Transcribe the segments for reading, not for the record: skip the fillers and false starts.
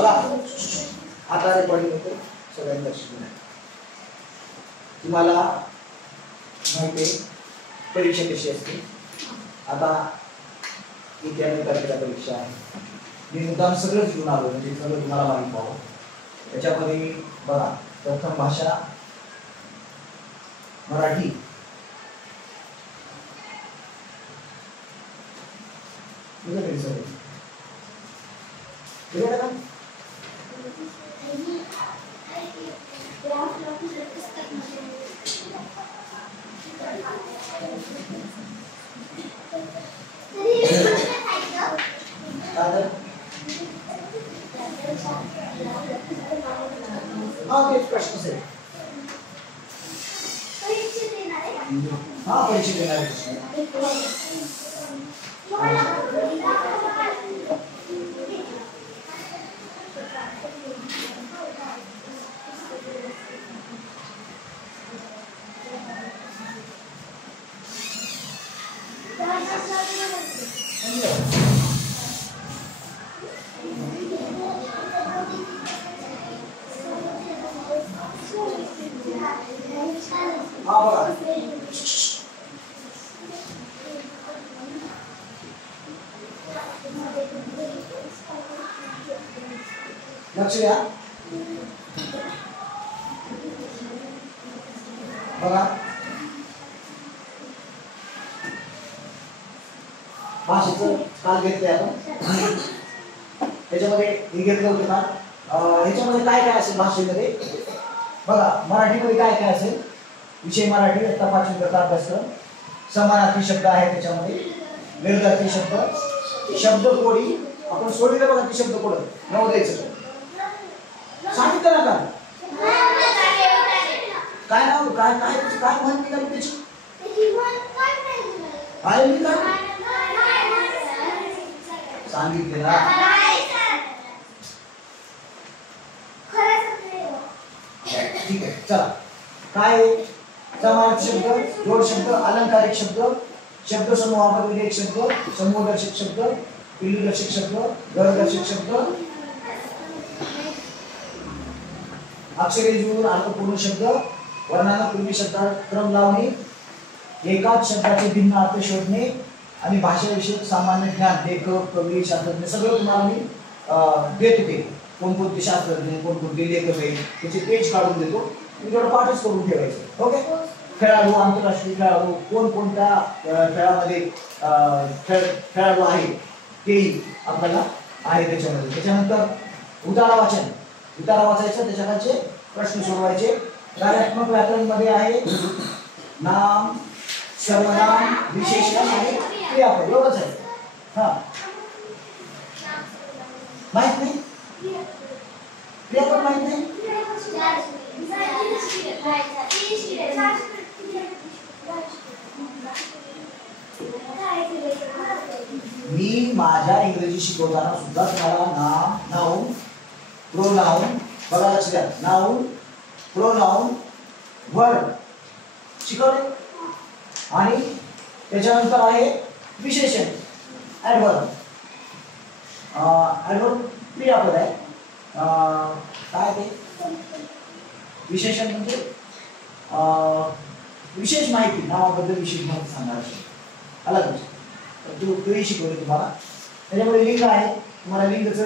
बघा आता रेकॉर्डिंग होते सगळ्यांनी लक्ष द्या. तुम्हाला माहिती आहे परीक्षा कशी असते. आता येत्या 9 तारखेला परीक्षा आहे. मी मुद्दाम सगळंच घेऊन आलो म्हणजे सगळं तुम्हाला माहिती व्हावं. त्याच्यामध्ये बघा प्रथम भाषा मराठी, प्रश्न से हाँ परीक्षा देना है. लक्ष द्या बघा भाषेचं काल घेतलंय आपण. त्याच्यामध्ये हे घेतलं होतं का ह्याच्यामध्ये काय काय असेल भाषेमध्ये बघा. मराठीमध्ये काय काय असेल विषय मराठी इयत्ता 5वी करता अभ्यासक्रम. समानार्थी शब्द आहे त्याच्यामध्ये, विरुद्धार्थी शब्द, शब्दकोडी आपण सोडलेलं बघा की शब्दकोड नवोदयचं सांगितलं ना का काय नाव काय काय काय म्हण निघाली त्याची काय निघाली सांगितले ना. ठीक आहे चला. काय समानार्थी शब्द, जोड शब्द, अलंकारिक शब्द, शब्द समूहामध्ये एक शब्द, समूहदर्शक शब्द, पिलूदर्शक शब्द, गणदर्शक शब्द, अक्षरे जुळून अर्थपूर्ण शब्द, वर्णानुपूर्वी शब्दक्रम लावणे, एकाच शब्दाचे भिन्न अर्थ शोधणे आणि भाषाविषयक सामान्य ज्ञान, लेखक कवी शास्त्रज्ञ सगळं तुम्हाला मी देतो. ते कोणकोणते शास्त्रज्ञ कोणकोणते लेखक आहे त्याचे पेज काढून देतो. तुम्ही थोडं पाठच करून ठेवायचं. ओके. खेळाडू, आंतरराष्ट्रीय खेळाडू, कोणकोणत्या खेळामध्ये खेळाडू आहे तेही आपल्याला आहे त्याच्यामध्ये. त्याच्यानंतर उतारा वाचन, उतारा वाचायचं, त्याच्याकडचे प्रश्न सोडवायचे. कार्यात्मक व्याकरणमध्ये आहे नाम, सर्वनाम, विशेषण आणि क्रियापद एवढंच आहे. हा माहित नाही क्रियापद माहित नाही. मी माझ्या इंग्रजी शिकवताना सुद्धा तुम्हाला नाम, नाउन, प्रोनाउन बघा लक्ष द्या. नाउन, प्रोनाउन, वर्ब शिकवले आणि त्याच्यानंतर आहे विशेषण ॲडव्हर्ब. ॲडव्हर्ब क्रियापद आहे. काय ते विशेषण म्हणजे विशेष माहिती, नावाबद्दल विशेष माहिती सांगायची. आलं तोही शिकवले तुम्हाला. त्याच्यामध्ये लिंग आहे, तुम्हाला लिंगचं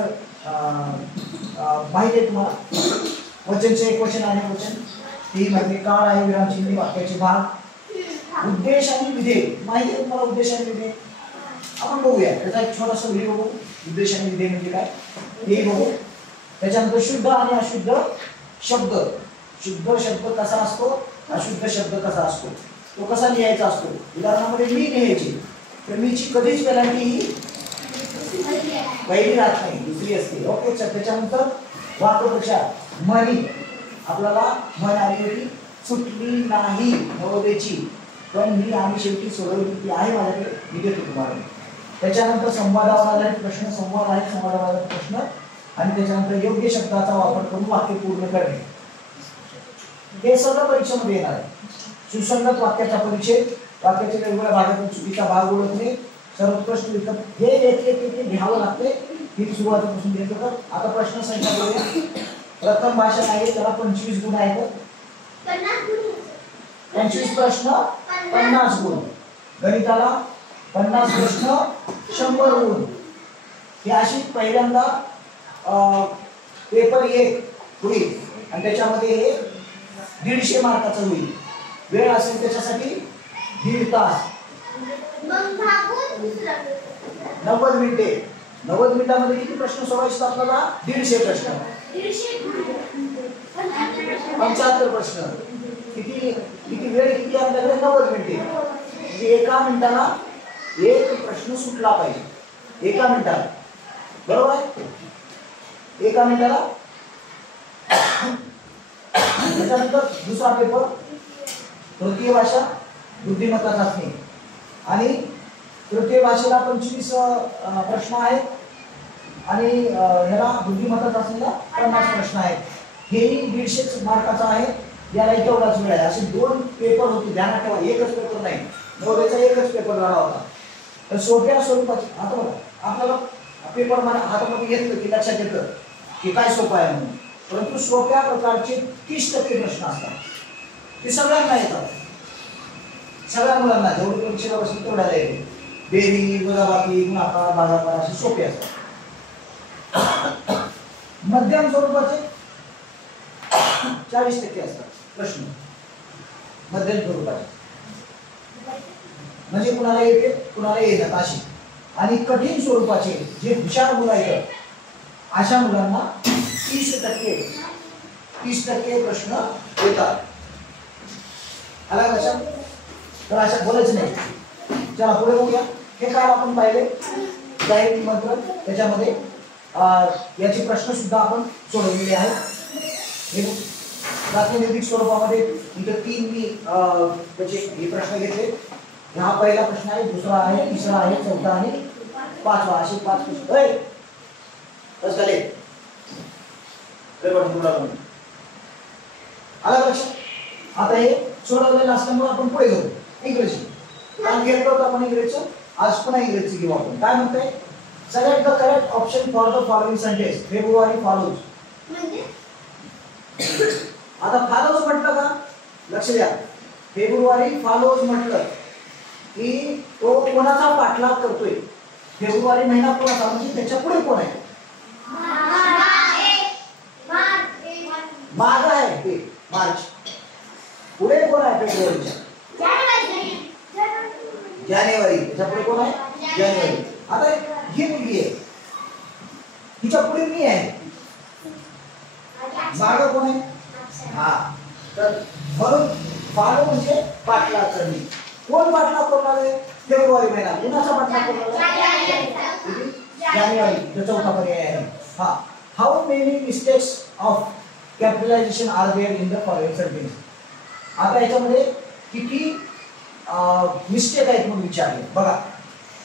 माहिती आहे. तुम्हाला वचनचे एक वचन आणि वचन ही माहिती. काळ आहे, विरामचिन्ह, वाक्याचे भाग, उद्देश आणि विधेय माहिती आहे तुम्हाला. उद्देश आणि विधेय आपण बघूया. त्याचा एक छोटासा व्हिडिओ बघू. उद्देश आणि विधेय म्हणजे काय हे बघू. त्याच्यानंतर शुद्ध आणि अशुद्ध शब्द. शुद्ध शब्द कसा असतो, अशुद्ध शब्द कसा असतो, तो कसा लिहायचा असतो. उदाहरणामध्ये मी लिहायची तर मीची कधीच पेनाल्टी ही पहिली राहत नाही, दुसरी असते. ओके. त्याच्यानंतर वाक्प्रचार. म्हणी आपल्याला म्हण आली होती, सुटली नाही नवोदयची, पण मी आम्ही शेवटी सोडवली ती आहे माझ्याकडे, मी देतो तुम्हाला. त्याच्यानंतर संवादावर आधारित प्रश्न, संवाद आहे संवादावर आधारित प्रश्न आणि त्याच्यानंतर योग्य शब्दाचा वापर करून वाक्य पूर्ण करणे. हे सगळं परीक्षेमध्ये येणार आहे. सुसंगत वाक्याच्या परीक्षेत वाक्याच्या वेगवेगळ्या भागातून चुकीचा भाग ओळखणे, सर्वोत्कृष्ट विकल्प हे एक घ्यावं लागते. ही सुरुवातीपासून घेतो. तर आता प्रश्न संख्या बघूया. प्रथम भाषण आहे, त्याला 25 गुण आहेत. 25 प्रश्न 50 गुण. गणिताला 50 प्रश्न 100 गुण. ही अशी पहिल्यांदा पेपर 1 होईल आणि त्याच्यामध्ये हे 150 मार्काचं होईल. वेळ असेल त्याच्यासाठी 1.5 तास, 90 मिनिटे. 90 मिनिटांमध्ये किती प्रश्न सोडवायचे आपल्याला? 150 प्रश्न, 75 प्रश्न. किती किती वेळ किती आपल्याकडे? 90 मिनिटे. म्हणजे एका मिनिटाला एक प्रश्न सुटला पाहिजे. एका मिनिटाला, बरोबर आहे? एका मिनिटाला. त्याच्यानंतर दुसरा पेपर तृतीय भाषा बुद्धिमत्ता चाचणी. आणि तृतीय भाषेला 25 प्रश्न आहेत आणि ह्याला बुद्धिमत्ता चाचणीला 50 प्रश्न आहेत. हेही 150 मार्काचा आहे. याला तेवढाच वेळ आहे. असे 2 पेपर होते, ध्यानात ठेवा. एकच पेपर नाही, नवोदयचा एकच पेपर झाला होता. तर सोप्या स्वरूपाचे आता बघा, आपल्याला पेपर मला हातामध्ये घेतलं की लक्षात येतं की काय सोपं आहे म्हणून. परंतु सोप्या प्रकारचे 30% प्रश्न असतात. ते सगळ्यांना येतात, सगळ्या मुलांना. जेवढी परीक्षेला बसली तेवढ्याला येते. बेरीज, वजाबाकी, गुणाकार, भागाकार असे सोपे असतात. मध्यम स्वरूपाचे 40% असतात प्रश्न. मध्यम स्वरूपाचे म्हणजे कुणाला येते कुणाला येतात अशी. आणि कठीण स्वरूपाचे जे हुशार मुलं आहेत अशा मुलांना 30% प्रश्न येतात. आला लक्षात? तर अशा बोलायचं नाही. चला पुढे बघूया. हे काल आपण पाहिले जाहीर मंत्र, त्याच्यामध्ये याचे प्रश्न सुद्धा आपण सोडवलेले आहेत. हे प्रातिनिधिक स्वरूपामध्ये इथं 3 मी त्याचे हे प्रश्न घेतले. हा पहिला प्रश्न आहे, दुसरा आहे, तिसरा आहे, चौथा आणि 5वा. असे 5 प्रश्न झाले. आला लक्षात? आता हे सोडवलेलं असल्यामुळे आपण पुढे जाऊ. इंग्रजी काल घेतलं होतं आपण इंग्रजीचं, आज पुन्हा इंग्रजीचं घेऊ आपण. काय म्हणतंय? Select the correct option for the following sentence. February follows. आता फॉलोज म्हटलं का? लक्ष द्या. फेब्रुवारी फॉलोज म्हटलं की तो कोणाचा पाठलाग करतोय? फेब्रुवारी महिना कोणाचा, म्हणजे त्याच्या पुढे कोण आहे? माग आहे ते मार्च. पुढे कोण आहे फेब्रुवारीच्या? जानेवारी. त्याच्या पुढे कोण आहे? जानेवारी. आता ही मुलगी आहे, तिच्या पुढे मी आहे, माग कोण आहे? हा. तर म्हणून फॉलो म्हणजे पाठलाग करणे. कोण पाठलाग करणार आहे? फेब्रुवारी महिना. कुणाचा पाठलाग करणार आहे? जानेवारी. तो चौथा पर्याय आहे. हा. How many mistakes of capitalisation are there in the following sentence. आता याच्यामध्ये किती मिस्टेक आहेत म्हणून विचारले. बघा,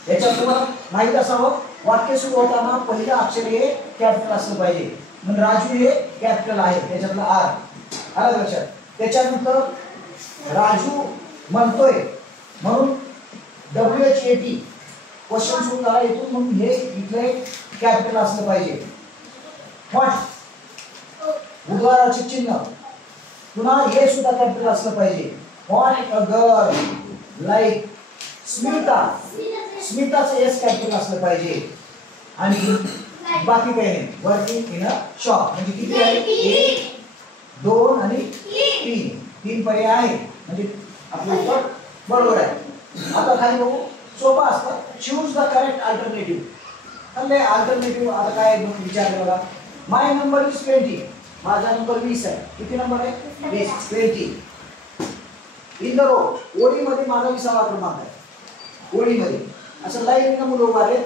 याच्यात तुम्हाला माहित असावं, वाक्य सुरू होताना पहिलं अक्षर हे कॅपिटल असलं पाहिजे. म्हणजे राजू हे कॅपिटल आहे, त्याच्यातलं आर. आलं लक्षात? त्याच्यानंतर राजू म्हणतोय म्हणून WHAT क्वेश्चन सुरू झाला इथून, म्हणून हे इथले कॅपिटल असलं पाहिजे. व्हॉट उद्गाराचे चिन्ह पुन्हा हे सुद्धा कॅपिटल असलं पाहिजे. What a girl like Smita. स्मिताचं एस कॅपिटल असलं पाहिजे. आणि बाकी काही नाही. वर्किंग इन अ शॉप म्हणजे किती आहे? 1, 2 आणि 3 पर्याय आहे. म्हणजे आपलं उत्तर बरोबर आहे. आता खाली बघू, सोपा असतं. Choose the correct alternative. Alternative आता काय विचारले बघा. My number is 20. माझा नंबर 20 आहे. किती नंबर आहे? 20. In the row. ओळीमध्ये माझा 20वा क्रमांक आहे. ओळीमध्ये असं लाईन मुलं उभा आहेत.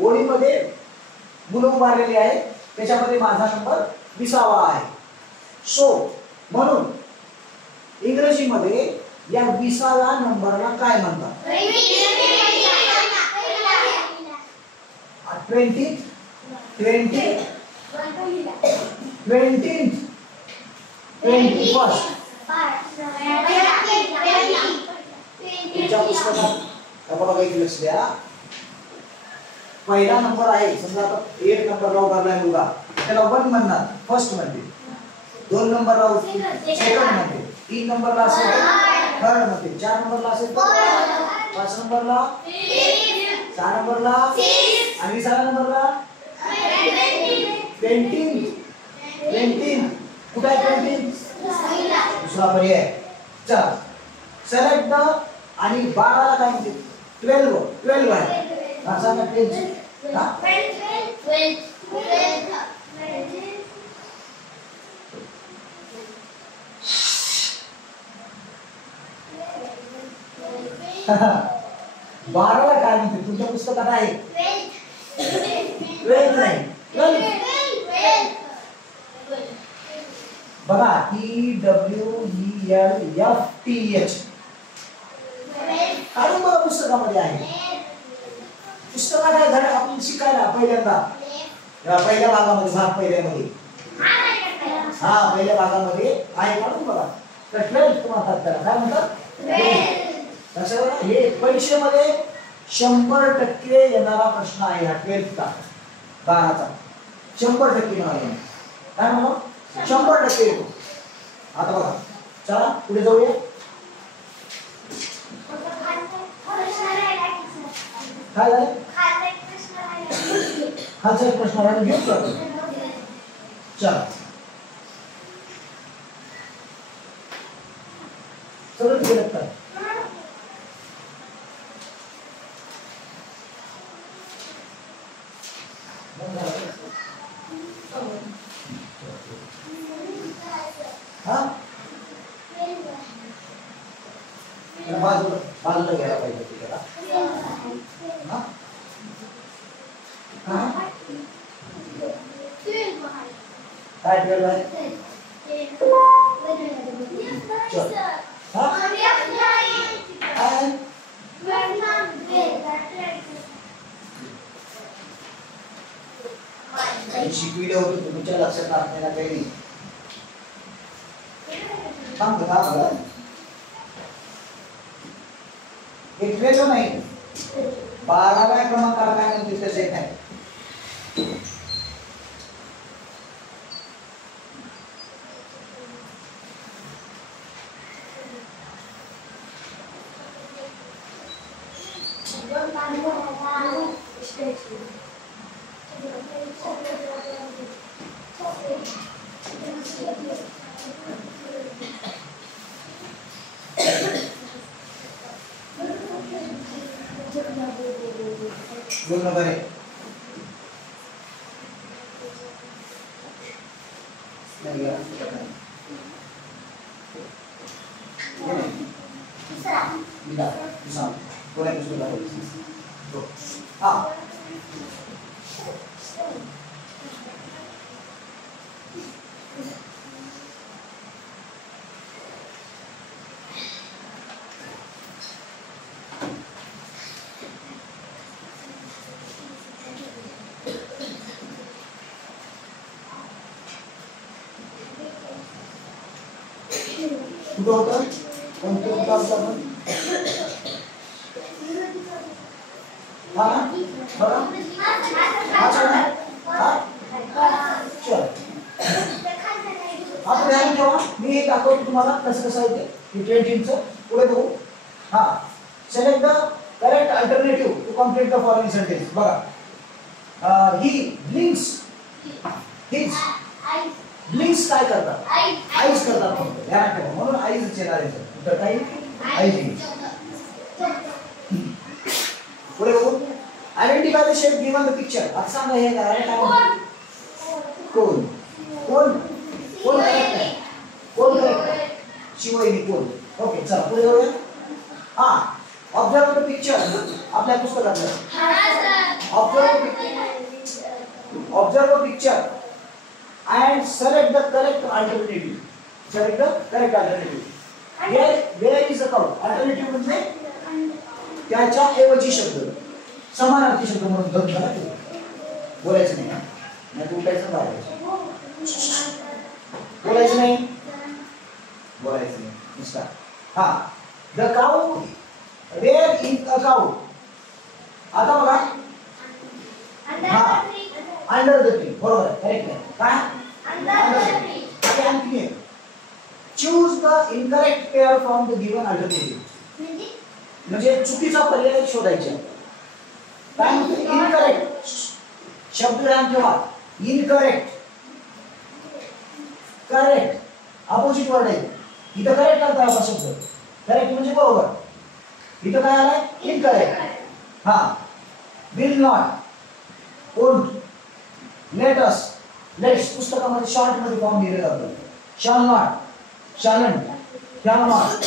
ओळीमध्ये मुलं उभारलेली आहे, त्याच्यामध्ये माझा नंबर 20वा आहे. सो म्हणून इंग्रजीमध्ये या 20व्या नंबरला काय म्हणतात? 20th 21st तुमच्या पुस्तकात बघा एक लक्ष द्या. पहिला नंबर आहे समजा आता 1 नंबरला उभारलाय मुलगा त्याला 1 म्हणणार फर्स्ट मध्ये, 2 नंबरला सेकंड मध्ये, 3 नंबरला असेल थर्ड मध्ये, 4 नंबरला असेल 5 नंबरला 6 नंबरला आणि 6 नंबरला पेंटिंग. पेंटिंग कुठे आहे पेंटिंग? दुसरा पर्याय. चला सेलेक्ट द आणि 12ला काय म्हणते? 12 आहे. सांगा 12. हा 12ला काय म्हणते? तुमच्या पुस्तकात आहे 12 नाही 12 बघा EWELFTH काढून बघा पुस्तकामध्ये आहे. पुस्तकात आहे धडा आपण शिकायला पहिल्यांदा पहिल्या भागामध्ये भाग पहिल्यामध्ये हा पहिल्या भागामध्ये आहे काढून बघा. तर 12 म्हणतात त्याला काय म्हणतात? कशावर? हे परीक्षेमध्ये 100% येणारा प्रश्न आहे हा 12 चा 12चा 100% येणार. काय म्हणतो? 100% येतो. आता बघा चला पुढे जाऊया. काय झालं? खालचा एक प्रश्न राहिला घेऊन करतो. चला सगळं केलं काय? बाजूला घ्यायला पाहिजे त्याला. काय 12 आहे? शिकविले होते तुमच्या लक्षात असलेला काही सांग बघा. एक वेळ नाही 12व्या क्रमांकाला काय म्हणते त्याचे काय? दोन नंबर आहे. कुठं होतं? कोणतं कुठं होतं आपण? हा बघा अच्छा ना हा चल आता ध्यान ठेवा. मी हे दाखवतो तुम्हाला कसं कसं आहे ते 20 चं. पुढे बघू. हा select the correct alternative to complete the following sentence. बघा ही ब्लिंक्स हिज ब्लिंक्स काय करतात? आईज करतात फक्त ध्यान ठेवा. म्हणून आईज येणार आहे. तर काही आईज. पुढे बघू. Identify the shape given the picture. आता सांगा हे काय काय? कोण कोण कोण करेक्ट आहे? कोण करेक्ट आहे? शिवई कोण. ओके चला पुढे जाऊया. हा ऑब्जर्व द पिक्चर आपल्या पुस्तकातलं. Observe the picture and select the correct alternative. Select the correct alternative. Where is the cow? Alternative म्हणजे त्याच्या ऐवजी शब्द समानार्थी शब्द म्हणून धरून घ्या. बोलायचं नाही. नाही उठायचं बाहेर. बोलायचं नाही. बोलायचं नाही. नुसता हा द काऊ वेअर इन अ काऊ. आता बघा अंडर द ट्री, बरोबर आहे, करेक्ट आहे. काय अंडर द ट्री. आता आणखी एक, choose the incorrect pair from the given alternative. म्हणजे चुकीचा पर्याय शोधायचा. काय म्हणते इनकरेक्ट, शब्द ध्यान ठेवा. इनकरेक्ट, करेक्ट अपोजिट वर्ड आहे. इथं करेक्ट करता हा शब्द, करेक्ट म्हणजे बरोबर. इथं काय आलाय इनकरेक्ट. हा, will not, won't, let us, let's पुस्तकामध्ये शॉर्ट मध्ये फॉर्म दिलेला जातो. Shall not, shan't, shall not,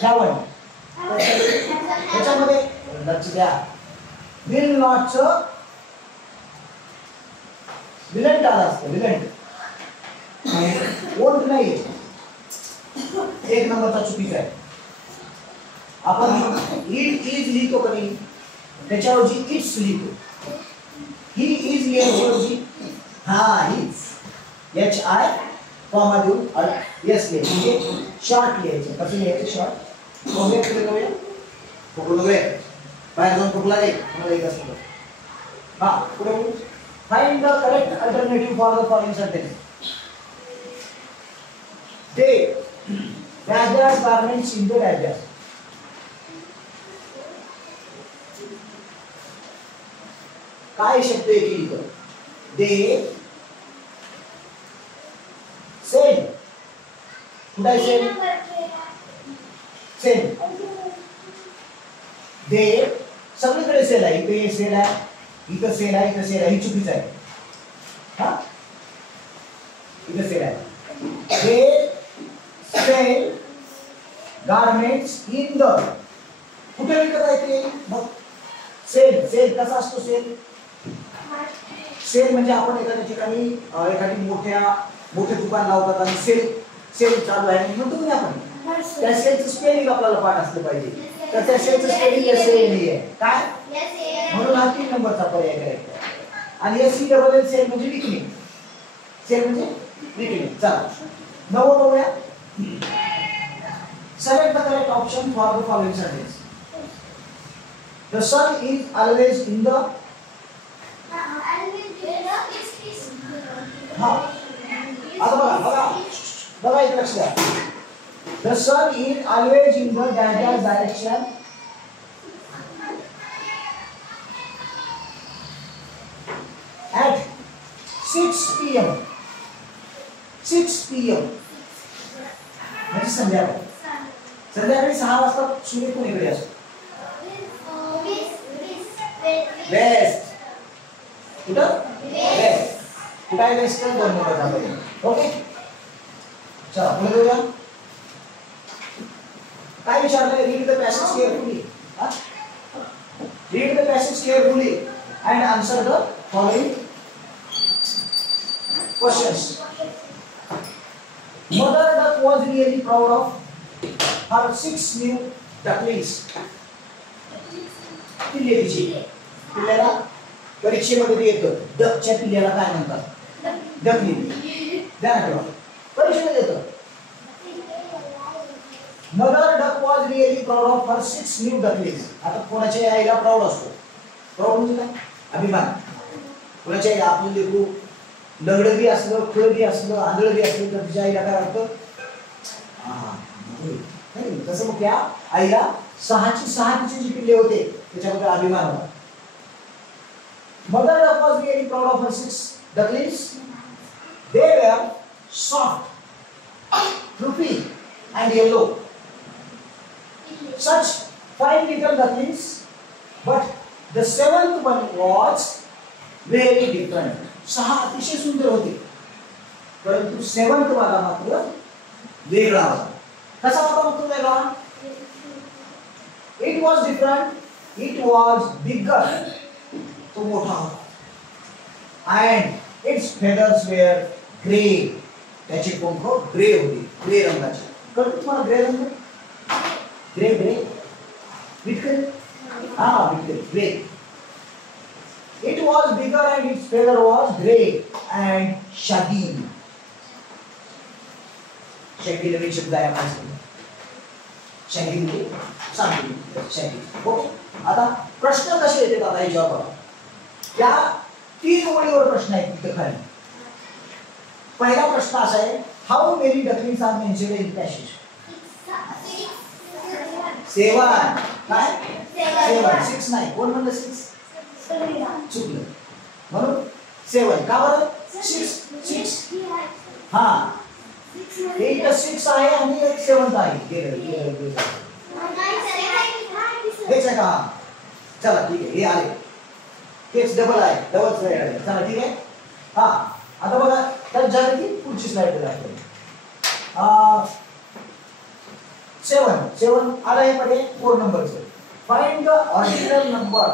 shan't. त्याच्यामध्ये लक्ष द्या, विल नॉटचं विलंट आलं असतं, विलंट. वोंट नाही, एक नंबरचा चुकीचा आहे. आपण इट इज लिहितो कधी, त्याच्याऐवजी इट्स लिहितो. ही इज लिहायच्याऐवजी हीच एच आय कॉमा देऊन एस लिहायचं, म्हणजे शॉर्ट लिहायचं. कसं लिहायचं शॉर्ट. खोकले बाहेर जाऊन खोकला नाही, मला एक असतं. हा, पुढे find the correct alternative for the following sentence. They dash garments in the dash. काय शब्द आहे की इथं. They said. कुठे सेल? सेल. They सगळीकडे सेल आहे. इथे सेल आहे, इथं सेल आहे, इथं सेल आहे. ही चुकीचं आहे. हा, इथं सेल आहे. They sell garments in the. कुठे विकत आहे ते मग. सेल, सेल कसा असतो सेल. सेल म्हणजे आपण एखाद्या ठिकाणी एखादी मोठे दुकान लावतात आणि सेल चालू आहे म्हणतो ना आपण. त्या सेलचं स्पेलिंग आपल्याला पाठ असलं पाहिजे. तर त्या सेलचं स्पेलिंग एस ए एल आहे. काय, म्हणून हा 3 नंबरचा पर्याय करेक्ट आहे. आणि S C double L sell म्हणजे विकणे. सेल म्हणजे विकणे. चला 9 बघूया. Select the correct option for the following sentence. The sun is always in the. हाँ, आता बघा एक लक्ष द्या. The sun is always in the dash direction. At 6 p.m. 6 p.m. म्हणजे संध्याकाळी 6 वाजता सूर्य कोणीकडे असतो. वेस्ट. कुठं वेस्ट. कुठं आहे वेस्ट. 2 नंबर झालं. ओके, चला पुढे जाऊया. काय विचारलंय. Read the passage carefully. Read the passage carefully and answer the following questions. Mother duck was really proud of her 6 new ducklings. पिल्ल्याला परीक्षेमध्ये येतं डकच्या पिल्ल्याला काय म्हणतात. डकलिंग. ध्यान ठेवा, परीक्षेला येतं. Mother duck was really proud of her 6 new ducklings. आता कोणाच्या आईला प्राऊड असतो. प्राऊड म्हणजे काय, अभिमान. कोणाच्या आई आपण लेकरू लंगडं बी असलं, खुळं बी असलं, आंधळं बी असलं तर तिच्या आईला काय वाटतं. तसं मग त्या आईला 6 तिचे जे पिल्ले होते त्याच्यामध्ये अभिमान होता. Mother duck was really proud of her 6 ducklings. They were soft, fluffy, and yellow. Such fine little ducklings, but the 7th one was very different. 6 अतिशय सुंदर होते, परंतु 7th वाला मात्र वेगळा होता. कसा होता मग तो वेगळा. It was different. It was bigger. तो मोठा होता. And its feathers were gray. त्याचे पंख ग्रे होते, ग्रे रंगाचे. कळतं तुम्हाला ग्रे रंग. ग्रे विटकरी. विटकरी grey. It was bigger and its feather was gray and shaggy. Shaggy नवीन शब्द आहे आपल्याकडे. शॅगिंग सांगितली शॅगिंग. ओके. आता प्रश्न कसे येतात आता याच्यावर बघा. त्या 3 ओळीवर प्रश्न आहेत तिथे खाली. पहिला प्रश्न असा आहे, how many ducklings are mentioned in passage? 7. काय 7? 6 नाही. कोण म्हणलं 6? चुकलं. म्हणून 7. का बरं 6? हा 8 6 आहे आणि एक 7 आहे. हेच आहे का? चला ठीक आहे, हे आले. हेच डबल आहे, डबल स्लाइड आहे. चला ठीक आहे. हा आता बघा तर झालं की पुढची स्लाइड आहे. 7 आला आहे मध्ये 4 नंबरचं. Find the ordinal number.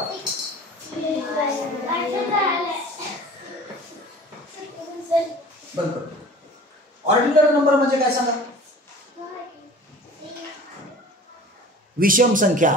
बंद कर. ऑर्डिनल नंबर म्हणजे काय सांगा? विषम संख्या.